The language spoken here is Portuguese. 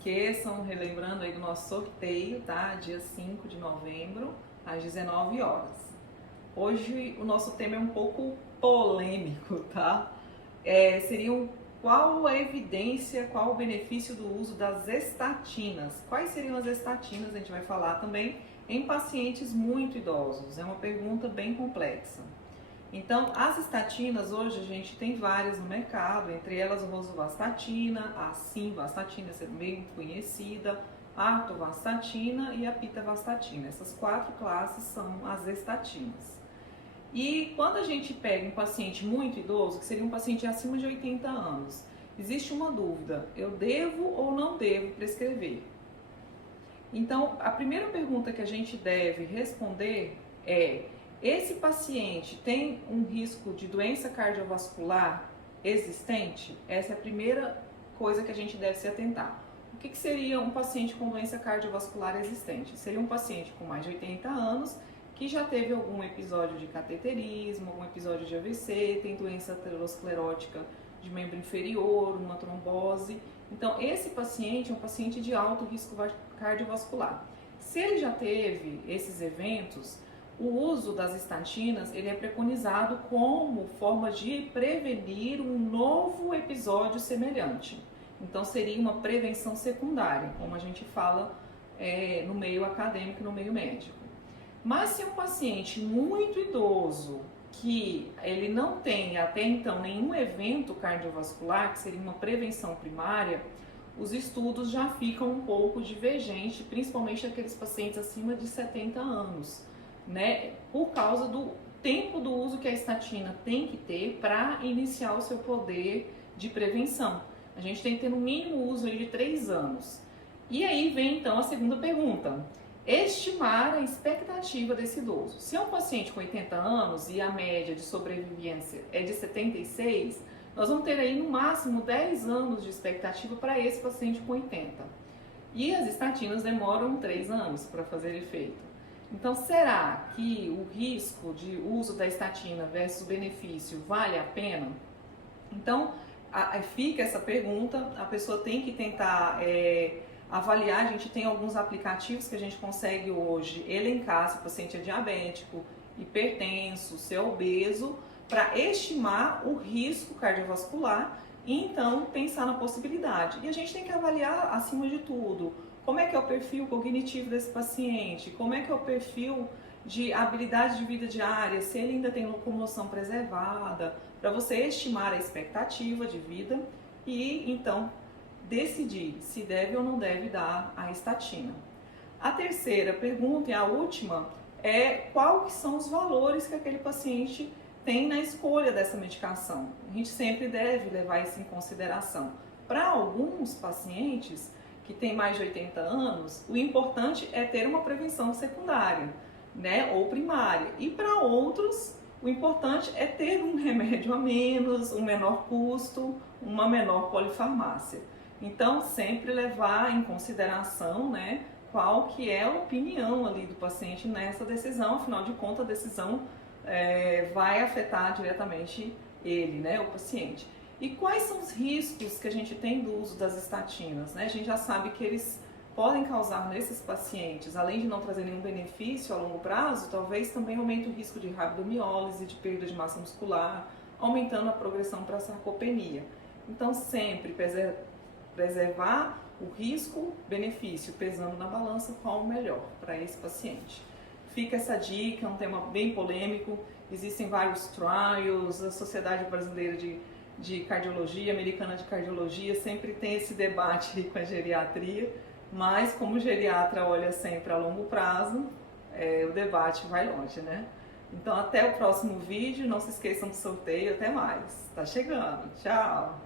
esqueçam, relembrando aí do nosso sorteio, tá? Dia 5 de novembro, às 19 horas. Hoje o nosso tema é um pouco polêmico, tá? Qual a evidência, qual o benefício do uso das estatinas? Quais seriam as estatinas? A gente vai falar também em pacientes muito idosos. É uma pergunta bem complexa. Então, as estatinas, hoje a gente tem várias no mercado, entre elas o rosuvastatina, a simvastatina, essa é bem conhecida, a atorvastatina e a pitavastatina. Essas quatro classes são as estatinas. E quando a gente pega um paciente muito idoso, que seria um paciente acima de 80 anos, existe uma dúvida: eu devo ou não devo prescrever? Então, a primeira pergunta que a gente deve responder é: esse paciente tem um risco de doença cardiovascular existente? Essa é a primeira coisa que a gente deve se atentar. O que seria um paciente com doença cardiovascular existente? Seria um paciente com mais de 80 anos que já teve algum episódio de cateterismo, algum episódio de AVC, tem doença aterosclerótica de membro inferior, uma trombose. Então, esse paciente é um paciente de alto risco cardiovascular. Se ele já teve esses eventos, o uso das estatinas ele é preconizado como forma de prevenir um novo episódio semelhante. Então, seria uma prevenção secundária, como a gente fala no meio acadêmico e no meio médico. Mas se é um paciente muito idoso, que ele não tem até então nenhum evento cardiovascular, que seria uma prevenção primária, os estudos já ficam um pouco divergentes, principalmente aqueles pacientes acima de 70 anos, né? Por causa do tempo do uso que a estatina tem que ter para iniciar o seu poder de prevenção. A gente tem que ter no mínimo uso aí de 3 anos. E aí vem então a segunda pergunta: estimar a expectativa desse idoso. Se é um paciente com 80 anos e a média de sobrevivência é de 76, nós vamos ter aí no máximo 10 anos de expectativa para esse paciente com 80. E as estatinas demoram 3 anos para fazer efeito. Então, será que o risco de uso da estatina versus benefício vale a pena? Então, fica essa pergunta, a pessoa tem que tentar avaliar. A gente tem alguns aplicativos que a gente consegue hoje elencar se o paciente é diabético, hipertenso, se é obeso, para estimar o risco cardiovascular e então pensar na possibilidade. E a gente tem que avaliar, acima de tudo, como é que é o perfil cognitivo desse paciente, como é que é o perfil de habilidade de vida diária, se ele ainda tem locomoção preservada, para você estimar a expectativa de vida e então decidir se deve ou não deve dar a estatina. A terceira pergunta e a última é quais são os valores que aquele paciente tem na escolha dessa medicação. A gente sempre deve levar isso em consideração. Para alguns pacientes que têm mais de 80 anos, o importante é ter uma prevenção secundária, né, ou primária. E para outros, o importante é ter um remédio a menos, um menor custo, uma menor polifarmácia. Então, sempre levar em consideração, né, qual que é a opinião ali do paciente nessa decisão. Afinal de contas, a decisão vai afetar diretamente ele, né, o paciente. E quais são os riscos que a gente tem do uso das estatinas, né? A gente já sabe que eles podem causar nesses pacientes, além de não trazer nenhum benefício a longo prazo, talvez também aumente o risco de rabdomiólise, de perda de massa muscular, aumentando a progressão para a sarcopenia. Então, sempre preservar o risco-benefício, pesando na balança qual o melhor para esse paciente. Fica essa dica, é um tema bem polêmico, existem vários trials, a Sociedade Brasileira de Cardiologia, Americana de Cardiologia, sempre tem esse debate com a geriatria, mas como o geriatra olha sempre a longo prazo, o debate vai longe, né? Então até o próximo vídeo, não se esqueçam do sorteio, até mais, tá chegando, tchau!